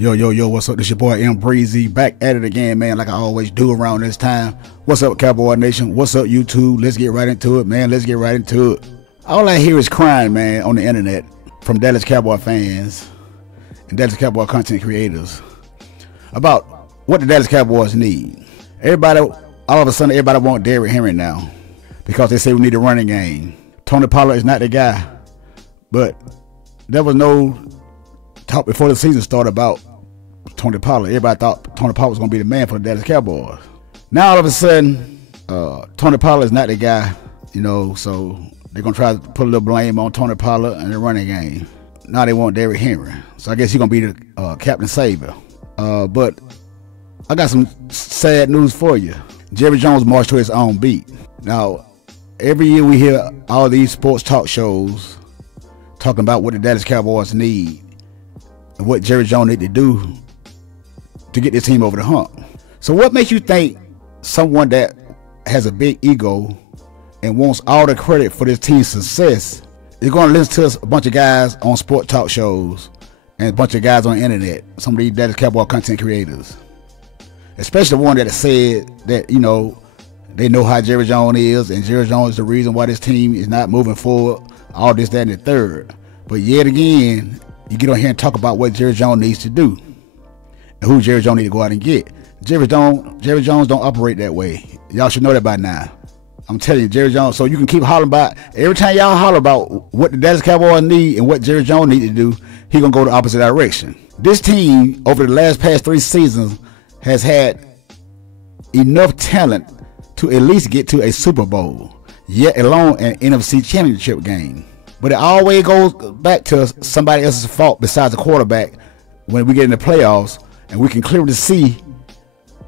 Yo, yo, yo, what's up? This your boy M Breezy, back at it again, man, like I always do around this time. What's up, Cowboy Nation? What's up, YouTube? Let's get right into it, man. Let's get right into it. All I hear is crying, man, on the internet from Dallas Cowboy fans and Dallas Cowboy content creators about what the Dallas Cowboys need. Everybody, all of a sudden, everybody want Derrick Henry now because they say we need a running game. Tony Pollard is not the guy, but there was no talk before the season started about Tony Pollard. Everybody thought Tony Pollard was going to be the man for the Dallas Cowboys. Now all of a sudden, Tony Pollard is not the guy, so they're going to try to put a little blame on Tony Pollard and the running game. Now they want Derrick Henry. So I guess he's going to be the captain savior. But I got some sad news for you. Jerry Jones marched to his own beat. Now, every year we hear all these sports talk shows talking about what the Dallas Cowboys need and what Jerry Jones need to do to get this team over the hump. So what makes you think someone that has a big ego and wants all the credit for this team's success is going to listen to a bunch of guys on sport talk shows and a bunch of guys on the internet, some of these Dallas Cowboy content creators, especially the one that said that, they know how Jerry Jones is and Jerry Jones is the reason why this team is not moving forward, all this, that, and the third. But yet again, you get on here and talk about what Jerry Jones needs to do and who Jerry Jones need to go out and get. Jerry Jones don't operate that way. Y'all should know that by now. I'm telling you, Jerry Jones. So you can keep hollering about, every time y'all holler about what the Dallas Cowboys need and what Jerry Jones need to do, he gonna go the opposite direction. This team over the past 3 seasons has had enough talent to at least get to a Super Bowl, yet alone an NFC championship game. But it always goes back to somebody else's fault besides the quarterback when we get in the playoffs and we can clearly see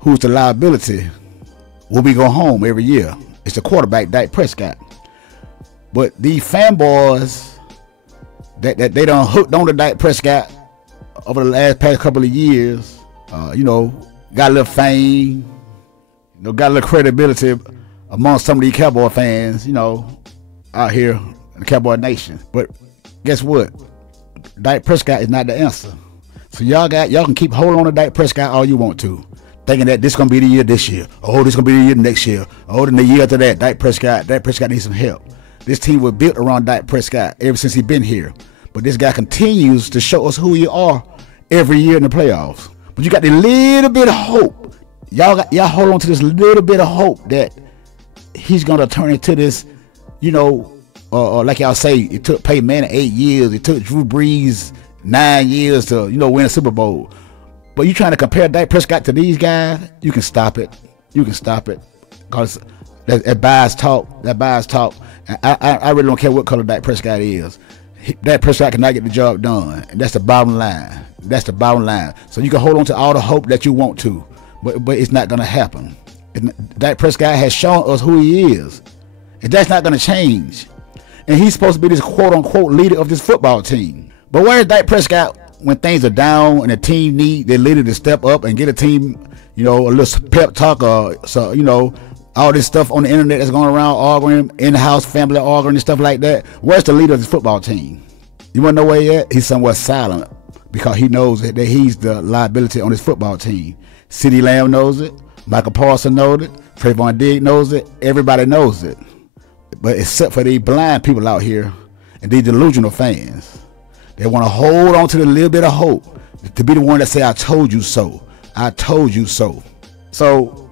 who's the liability when we go home every year. It's the quarterback, Dak Prescott. But these fanboys that they done hooked on to Dak Prescott over the past couple of years, got a little fame, got a little credibility among some of these Cowboy fans, out here in the Cowboy Nation. But guess what? Dak Prescott is not the answer. So y'all can keep holding on to Dak Prescott all you want to, thinking that this gonna be the year this year. Oh, this gonna be the year next year. Oh, then the year after that, Dak Prescott needs some help. This team was built around Dak Prescott ever since he's been here. But this guy continues to show us who he are every year in the playoffs. But you got a little bit of hope. Y'all hold on to this little bit of hope that he's gonna turn into this, like y'all say, it took Peyton Manning 8 years. It took Drew Brees 9 years to, win a Super Bowl. But you trying to compare Dak Prescott to these guys, you can stop it. Because that bias talk. And I really don't care what color Dak Prescott is. Dak Prescott cannot get the job done. And that's the bottom line. So you can hold on to all the hope that you want to, but it's not going to happen. Dak Prescott has shown us who he is. And that's not going to change. And he's supposed to be this quote-unquote leader of this football team. But where is Dak Prescott when things are down and the team need their leader to step up and get a team, a little pep talk or all this stuff on the internet that's going around arguing, in-house family arguing and stuff like that? Where's the leader of this football team? You want to know where he at? He's somewhat silent because he knows that he's the liability on this football team. CeeDee Lamb knows it. Michael Parsons knows it. Trayvon Diggs knows it. Everybody knows it. But except for these blind people out here and these delusional fans. They want to hold on to the little bit of hope to be the one that say, I told you so. I told you so. So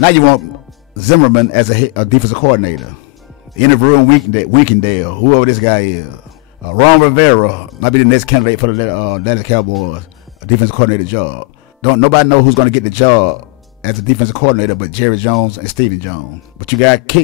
now you want Zimmerman as a defensive coordinator. Interviewing Winkendale, whoever this guy is. Ron Rivera might be the next candidate for the Dallas Cowboys defensive coordinator job. Nobody know who's going to get the job as a defensive coordinator but Jerry Jones and Stephen Jones. But you got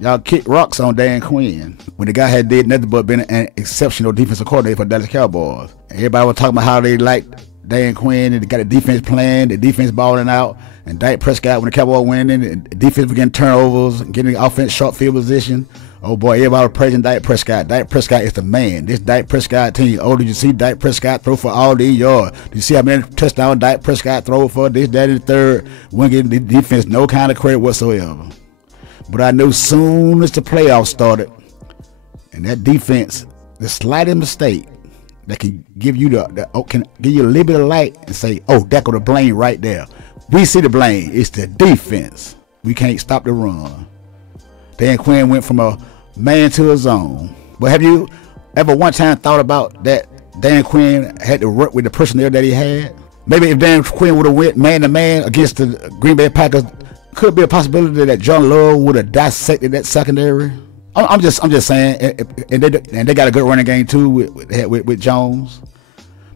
y'all kicked rocks on Dan Quinn when the guy had did nothing but been an exceptional defensive coordinator for the Dallas Cowboys. And everybody was talking about how they liked Dan Quinn and they got a defense plan, the defense balling out, and Dak Prescott when the Cowboys winning, the defense was getting turnovers, getting the offense short field position. Oh boy, everybody was praising Dak Prescott. Dak Prescott is the man. This Dak Prescott team. Oh, did you see Dak Prescott throw for all these yards? Did you see how many touchdowns Dak Prescott throw for this, that, and the third? Wouldn't give the defense no kind of credit whatsoever. But I knew soon as the playoffs started, and that defense, the slightest mistake, that can give you can give you a little bit of light and say, oh, that go the blame right there. We see the blame. It's the defense. We can't stop the run. Dan Quinn went from a man to a zone. But have you ever one time thought about that Dan Quinn had to work with the personnel that he had? Maybe if Dan Quinn would have went man to man against the Green Bay Packers, could be a possibility that John Love would have dissected that secondary. I'm just saying, and they got a good running game too with Jones.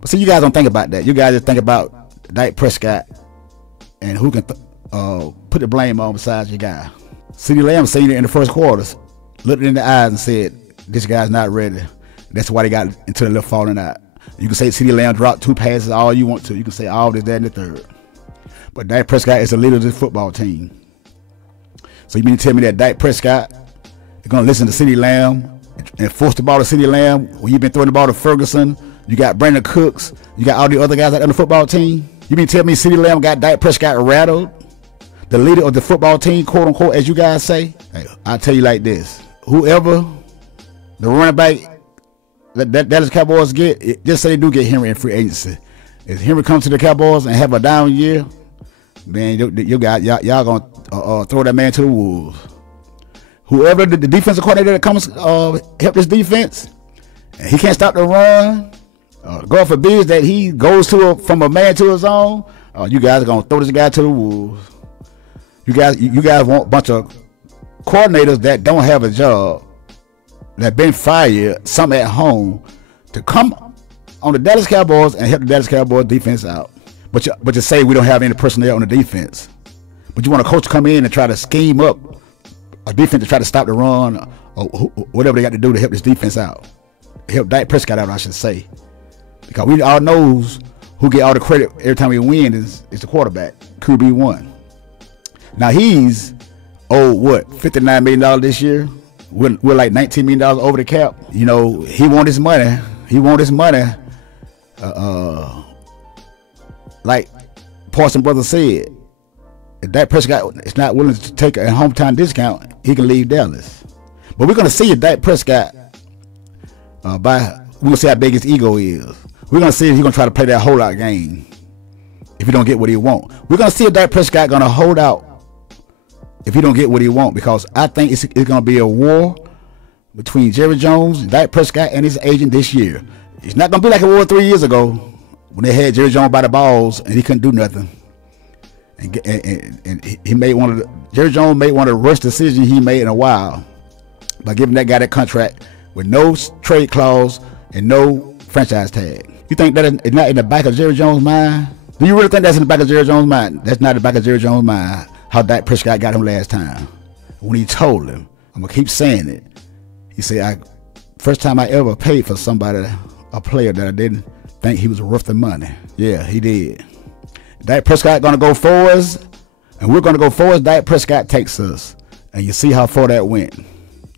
But see, you guys don't think about that. You guys just think about Dak Prescott and who can put the blame on besides your guy. CeeDee Lamb seen it in the first quarters, looked in the eyes and said, "This guy's not ready." That's why they got into the little falling out. You can say CeeDee Lamb dropped 2 passes all you want to. You can say all this, that, and the third. But Dak Prescott is the leader of this football team. So you mean to tell me that Dak Prescott is going to listen to CeeDee Lamb and force the ball to CeeDee Lamb when you've been throwing the ball to Ferguson? You got Brandon Cooks. You got all the other guys out on the football team. You mean to tell me CeeDee Lamb got Dak Prescott rattled? The leader of the football team, quote unquote, as you guys say? Hey, I'll tell you like this. Whoever the running back that Dallas Cowboys get, just say they do get Henry in free agency. If Henry comes to the Cowboys and have a down year, man, y'all gonna throw that man to the wolves. Whoever the defensive coordinator that comes help this defense, and he can't stop the run. God forbid that he goes from a man to his own. You guys are gonna throw this guy to the wolves. You guys want a bunch of coordinators that don't have a job, that been fired, some at home, to come on the Dallas Cowboys and help the Dallas Cowboys defense out. But you say we don't have any personnel on the defense. But you want a coach to come in and try to scheme up a defense to try to stop the run or whatever they got to do to help this defense out. Help Dak Prescott out, I should say. Because we all knows who get all the credit every time we win is the quarterback, QB1. Now he's $59 million this year. We're like $19 million over the cap. You know, he want his money. Like Parson Brothers said, if Dak Prescott is not willing to take a hometown discount, he can leave Dallas. But we're going to see if Dak Prescott, we're going to see how big his ego is. We're going to see if he's going to try to play that holdout game if he don't get what he want. We're going to see if Dak Prescott going to hold out if he don't get what he want, because I think it's going to be a war between Jerry Jones, Dak Prescott, and his agent this year. It's not going to be like it was 3 years ago when they had Jerry Jones by the balls and he couldn't do nothing. And he made Jerry Jones made one of the worst decisions he made in a while by giving that guy that contract with no trade clause and no franchise tag. You think that is not in the back of Jerry Jones' mind? Do you really think that's in the back of Jerry Jones' mind? That's not in the back of Jerry Jones' mind. How Dak Prescott got him last time. When he told him, I'm going to keep saying it. He said, first time I ever paid for somebody, a player that I didn't think he was worth the money. Yeah, he did. Dak Prescott going to go for us, and we're going to go for us. Dak Prescott takes us. And you see how far that went.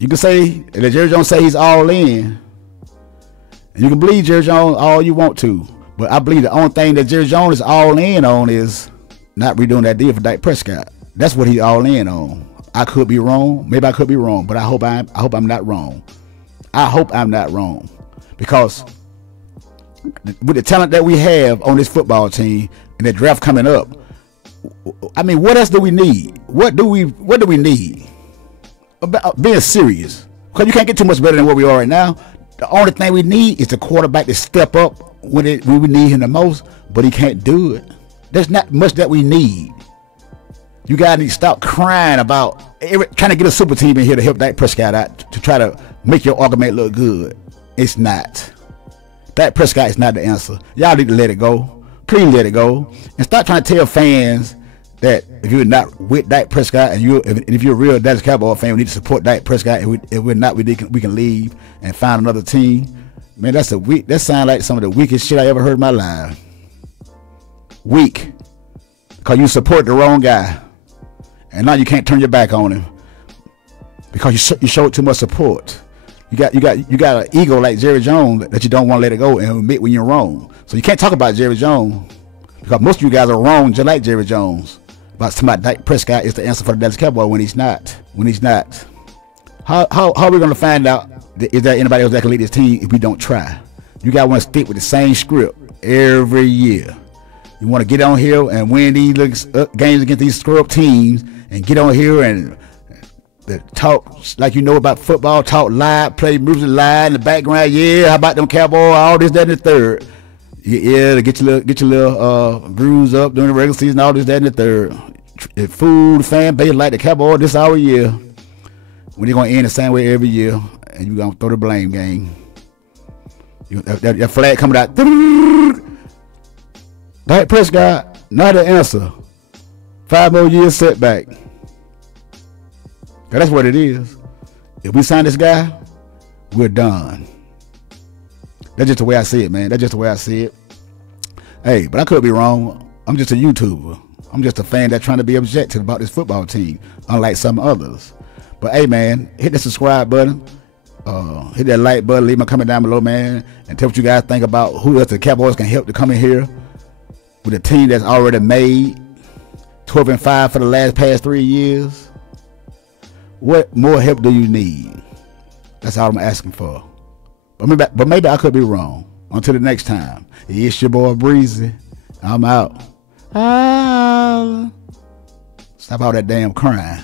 You can say that Jerry Jones say he's all in. And you can believe Jerry Jones all you want to. But I believe the only thing that Jerry Jones is all in on is not redoing that deal for Dak Prescott. That's what he's all in on. I could be wrong. Maybe I could be wrong, but I hope I'm not wrong. I hope I'm not wrong, because with the talent that we have on this football team and the draft coming up, I mean, what else do we need? What do we need? About being serious, because you can't get too much better than what we are right now. The only thing we need is the quarterback to step up when we need him the most, but he can't do it. There's not much that we need. You guys need to stop crying about trying to get a super team in here to help Dak Prescott out to try to make your argument look good. It's not. Dak Prescott is not the answer. Y'all need to let it go. Please let it go. And stop trying to tell fans that if you're not with Dak Prescott and if you're a real Dallas Cowboy fan, we need to support Dak Prescott. If we're not, we can leave and find another team. Man, that sounds like some of the weakest shit I ever heard in my life. Weak. Because you support the wrong guy. And now you can't turn your back on him because you showed too much support. You got an ego like Jerry Jones that you don't want to let it go and admit when you're wrong. So you can't talk about Jerry Jones because most of you guys are wrong just like Jerry Jones. About somebody Dak Prescott is the answer for the Dallas Cowboys when he's not. How are we going to find out? Is there anybody else that can lead this team if we don't try? You got to want to stick with the same script every year. You want to get on here and win these games against these scrub teams, and get on here and talk like you know about football, talk live, play music live in the background. Yeah, how about them Cowboys? All this, that, and the third. Yeah, to get your little grooves up during the regular season, all this, that, and the third. Fool the fan base like the Cowboys this our year. When they're gonna end the same way every year, and you gonna throw the blame game. That flag coming out. Dak Prescott, not the answer. 5 more years setback. That's what it is. If we sign this guy, we're done. That's just the way I see it, man. That's just the way I see it. Hey, but I could be wrong. I'm just a YouTuber. I'm just a fan that's trying to be objective about this football team, unlike some others. But hey, man, hit the subscribe button. Hit that like button. Leave my comment down below, man, and tell what you guys think about who else the Cowboys can help to come in here with a team that's already made 12-5 for the past 3 years. What more help do you need? That's all I'm asking for. But maybe I could be wrong. Until the next time, it's your boy Breezy. I'm out. Stop all that damn crying.